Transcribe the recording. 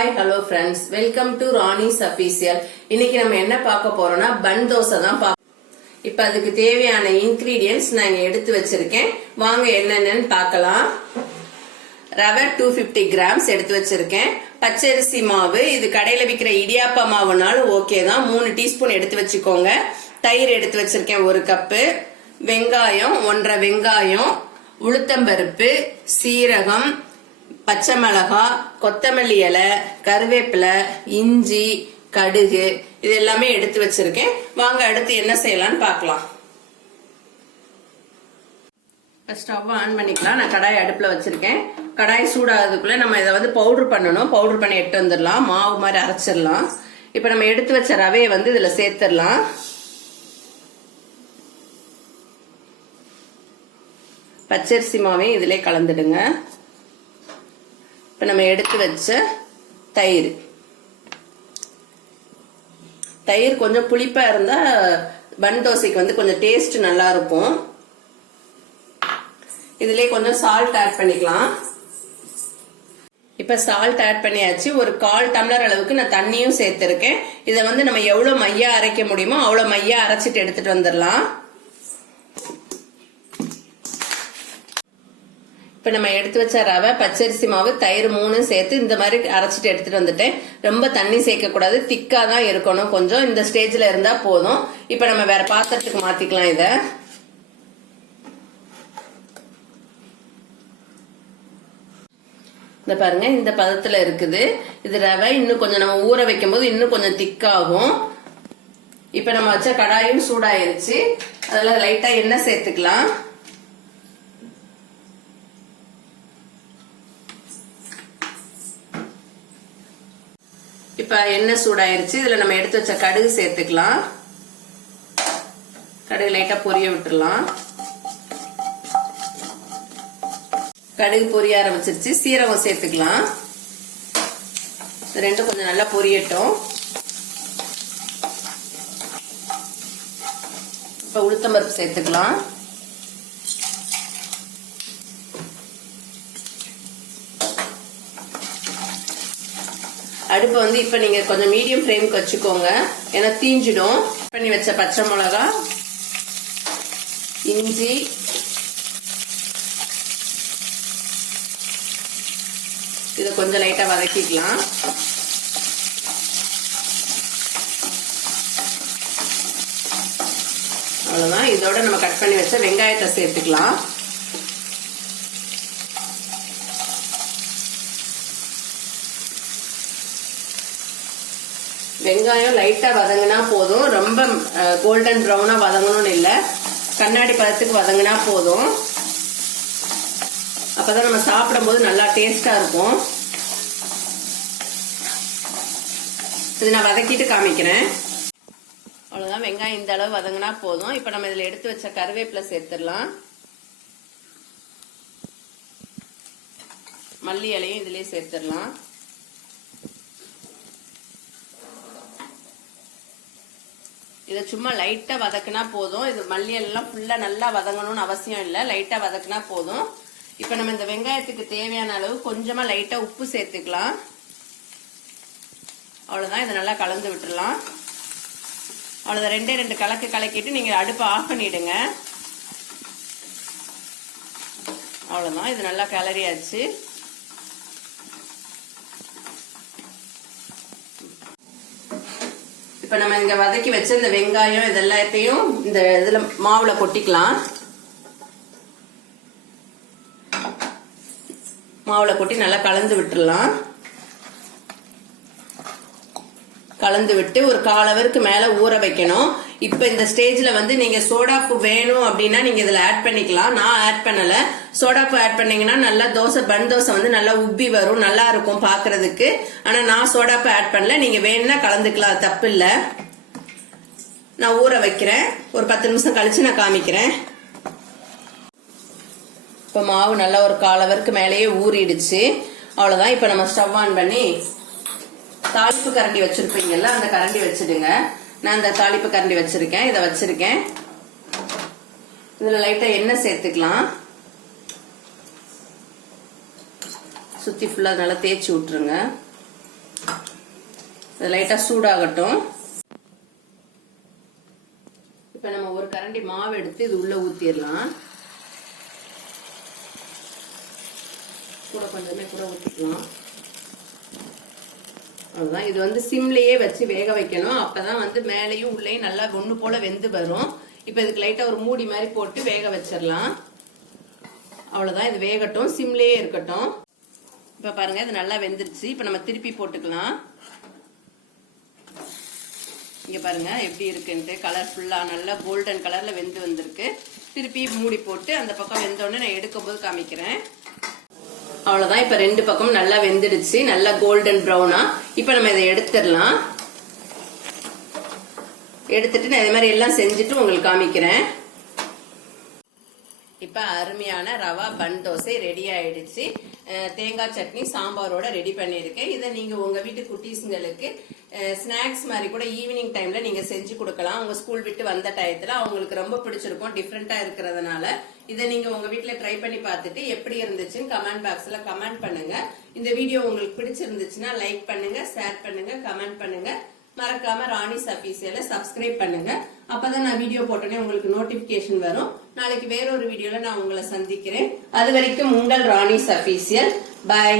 Hi hello friends welcome to Rani's official இன்னைக்கு நம்ம என்ன பார்க்க போறோம்னா பன் தோசை தான் பார்க்க இப்ப அதுக்கு தேவையான இன்கிரீடியன்ஸ் நான் இங்க எடுத்து வச்சிருக்கேன். வாங்க என்னென்னன்னு பார்க்கலாம். ரவை டூ ஃபிஃப்டி கிராம்ஸ் எடுத்து வச்சிருக்கேன். பச்சரிசி மாவு இது கடையில விற்கிற இடியாப்ப மாவுனாலும் ஓகே தான். மூணு டீஸ்பூன் எடுத்து வச்சுக்கோங்க. தயிர் எடுத்து வச்சிருக்கேன் ஒரு கப்பு வெங்காயம் ஒன்றரை வெங்காயம் உளுத்தம்பருப்பு சீரகம் பச்சை மிளகா கொத்தமல்லி இலை கருவேப்பிலை இஞ்சி கடுகு இது எல்லாமே எடுத்து வச்சிருக்கேன். வாங்க அடுத்து என்ன செய்யலாம்னு பார்க்கலாம். ஸ்டவ் ஆன் பண்ணிக்கலாம். நான் கடாய் அடுப்பில் வச்சிருக்கேன். கடாய் சூடாகிறதுக்குள்ளே நம்ம இதை வந்து பவுடர் பண்ணணும். பவுடர் பண்ணி எடுத்து வந்துடலாம். மாவு மாதிரி அரைச்சிடலாம். இப்போ நம்ம எடுத்து வச்ச ரவையை வந்து இதில் சேர்த்துடலாம். பச்சரிசி மாவையும் இதிலே கலந்துடுங்க. இப்போ நம்ம எடுத்து வச்ச தயிர். தயிர் கொஞ்சம் புளிப்பாக இருந்தால் பன் தோசைக்கு வந்து கொஞ்சம் டேஸ்ட் நல்லா இருக்கும். இதுலேயே கொஞ்சம் சால்ட் ஆட் பண்ணிக்கலாம். இப்போ சால்ட் ஆட் பண்ணியாச்சு. ஒரு கால் டம்ளர் அளவுக்கு நான் தண்ணியும் சேர்த்துருக்கேன். இதை வந்து நம்ம எவ்வளோ மையா அரைக்க முடியுமோ அவ்வளோ மையா அரைச்சிட்டு எடுத்துட்டு வந்துடலாம். இப்போ நம்ம எடுத்து வச்ச ரவை பச்சரிசி மாவு தயிர் மூணும் சேர்த்து இந்த மாதிரி அரைச்சிட்டு எடுத்துட்டு வந்துட்டேன். ரொம்ப தண்ணி சேர்க்கக்கூடாது திக்காக தான் இருக்கணும் கொஞ்சம். இந்த ஸ்டேஜில் இருந்தால் போதும். இப்போ நம்ம வேற பாத்திரத்துக்கு மாற்றிக்கலாம் இதை. இந்த பாருங்க இந்த பதத்துல இருக்குது. இது ரவை இன்னும் கொஞ்சம் நம்ம ஊற வைக்கும் போது இன்னும் கொஞ்சம் திக்காகும். இப்ப நம்ம வச்ச கடாயும் சூடாயிருச்சு. அதுல லைட்டா எண்ணெய் சேர்த்துக்கலாம். இப்ப எண்ணெய் சூடாயிருச்சு. இதுல நம்ம எடுத்து வச்ச கடுகு சேர்த்துக்கலாம். கடுகு லைட்டா பொரிய விட்டுறலாம். கடுகு பொரிய ஆரம்பிச்சிருச்சு. சீரகம் சேர்த்துக்கலாம். ரெண்டும் கொஞ்சம் நல்லா பொரியட்டும். இப்ப உளுத்தம்பருப்பு சேர்த்துக்கலாம். அடுப்பை வந்து இப்ப நீங்க கொஞ்சம் மீடியம் ஃப்ளேமுக்கு வச்சுக்கோங்க. ஏன்னா தீஞ்சிடும். பண்ணி வச்ச பச்சை மிளகா இஞ்சி இதை கொஞ்சம் லைட்டா வதக்கிக்கலாம். அவ்வளவுதான். இதோட நம்ம கட் பண்ணி வச்ச வெங்காயத்தை சேர்த்துக்கலாம். வெங்காயம் லைட்டா வதங்கினா போதும். ரொம்ப கோல்டன் ப்ரௌனா வதங்கணும்னு இல்லை. கண்ணாடி பதத்துக்கு வதங்கினா போதும். அப்பதான் நம்ம சாப்பிடும் போது நல்லா டேஸ்டா இருக்கும். இது நான் வதக்கிட்டு காமிக்கிறேன். அவ்வளவுதான். வெங்காயம் இந்த அளவு வதங்கினா போதும். இப்ப நம்ம இதுல எடுத்து வச்ச கருவேப்பிலை சேர்த்துடலாம். மல்லி இலையும் இதுலயே சேர்த்துடலாம். இதை சும்மா லைட்டா வதக்குனா போதும். இது மல்லியெல்லாம் ஃபுல்லாக ஃபுல்லா நல்லா வதங்கணும்னு அவசியம் இல்லை. லைட்டா வதக்குனா போதும். இப்ப நம்ம இந்த வெங்காயத்துக்கு தேவையான அளவு கொஞ்சமா லைட்டா உப்பு சேர்த்துக்கலாம். அவ்வளவுதான். இதை நல்லா கலந்து விட்டுடலாம். அவ்வளவுதான். ரெண்டே ரெண்டு கலக்கு கலக்கிட்டு நீங்க அடுப்பை ஆஃப் பண்ணிடுங்க. அவ்வளவுதான். இது நல்லா கிளறியாச்சு. இப்ப நம்ம இங்க வதக்கி வச்ச இந்த வெங்காயம் இதெல்லாத்தையும் இந்த இதுல மாவுல கொட்டிக்கலாம். மாவுல கொட்டி நல்லா கலந்து விட்டுறலாம். கலந்து விட்டு ஒரு கால் அவருக்கு மேல ஊற வைக்கணும். இப்ப இந்த ஸ்டேஜ்ல வந்து நீங்க சோடாப்பு வேணும் அப்படின்னா நீங்க இதுல ஆட் பண்ணிக்கலாம். நான் ஆட் பண்ணல. சோடாப்பு ஆட் பண்ணீங்கன்னா நல்லா தோசை பன் தோசை வந்து நல்லா உப்பி வரும். நல்லா இருக்கும் பாக்குறதுக்கு. ஆனா நான் சோடாப்பு ஆட் பண்ணல. நீங்க வேணும்னா கலந்துக்கலாம். தப்பு இல்ல. நான் ஊற வைக்கிறேன். ஒரு பத்து நிமிஷம் கழிச்சு நான் காமிக்கிறேன். இப்போ மாவு நல்லா ஒரு காலவருக்கு மேலேயே ஊறிடுச்சு. அவ்வளோதான் இப்போ நம்ம ஸ்டவ் ஆன் பண்ணி தாளிப்பு கரண்டி வச்சிருப்பீங்கல்ல அந்த கரண்டி வச்சிடுங்க. நான் இந்த தாளிப்பு கரண்டி வச்சிருக்கேன். இதை வச்சிருக்கேன். இதில் லைட்டாக எண்ணெய் சேர்த்துக்கலாம். சுற்றி ஃபுல்லாக நல்லா தேய்ச்சி விட்டுருங்க. அது லைட்டா சூடாகட்டும். இப்ப நம்ம ஒரு கரண்டி மாவு எடுத்து இது உள்ள ஊத்திடலாம். கூட கொஞ்சமே கூட ஊத்திக்கலாம். அதுதான் இது வந்து சிம்லேயே வச்சு வேக வைக்கணும். அப்பதான் வந்து மேலேயும் உள்ளேயும் நல்லா ஒன்று போல வெந்து வரும். இப்போ இதுக்கு லைட்டாக ஒரு மூடி மாதிரி போட்டு வேக வச்சிடலாம். அவ்வளோதான் இது வேகட்டும். சிம்லேயே இருக்கட்டும். இப்போ பாருங்கள் இது நல்லா வெந்துருச்சு. இப்போ நம்ம திருப்பி போட்டுக்கலாம். இங்கே பாருங்கள் எப்படி இருக்குன்ட்டு. கலர்ஃபுல்லா நல்லா கோல்டன் கலரில் வெந்து வந்திருக்கு. திருப்பி மூடி போட்டு அந்த பக்கம் வெந்தோடனே நான் எடுக்கும் போது காமிக்கிறேன். அவ்வளவுதான். இப்ப ரெண்டு பக்கமும் நல்லா வெந்துடுச்சு. நல்லா கோல்டன் ப்ரௌனா இப்ப நம்ம இதை எடுத்துடலாம். எடுத்துட்டு நான் இது மாதிரி எல்லாம் செஞ்சுட்டு உங்களுக்கு காமிக்கிறேன். இப்ப அருமையான ரவா பன் தோசை ரெடி ஆயிடுச்சு. தேங்காய் சட்னி சாம்பாரோட ரெடி பண்ணியிருக்கேன். இதை நீங்க உங்க வீட்டு குட்டீஸுங்களுக்கு ஸ்நாக்ஸ் மாதிரி கூட ஈவினிங் டைம்ல நீங்க செஞ்சு கொடுக்கலாம். உங்க ஸ்கூல் விட்டு வந்த டயத்துல அவங்களுக்கு ரொம்ப பிடிச்சிருக்கும். டிஃப்ரெண்டா இருக்கிறதுனால இதை நீங்க உங்க வீட்டில் ட்ரை பண்ணி பார்த்துட்டு எப்படி இருந்துச்சுன்னு கமெண்ட் பாக்ஸ்ல கமெண்ட் பண்ணுங்க. இந்த வீடியோ உங்களுக்கு பிடிச்சிருந்துச்சுன்னா லைக் பண்ணுங்க ஷேர் பண்ணுங்க கமெண்ட் பண்ணுங்க. மறக்காம ராணிஸ் அபிஷியல சப்ஸ்கிரைப் பண்ணுங்க. அப்பதான் நான் வீடியோ போட்டோன்னே உங்களுக்கு நோட்டிபிகேஷன் வரும். நாளைக்கு வேற ஒரு வீடியோல நான் உங்களை சந்திக்கிறேன். அது வரைக்கும் உங்கள் ராணிஸ் அபிஷியல் பை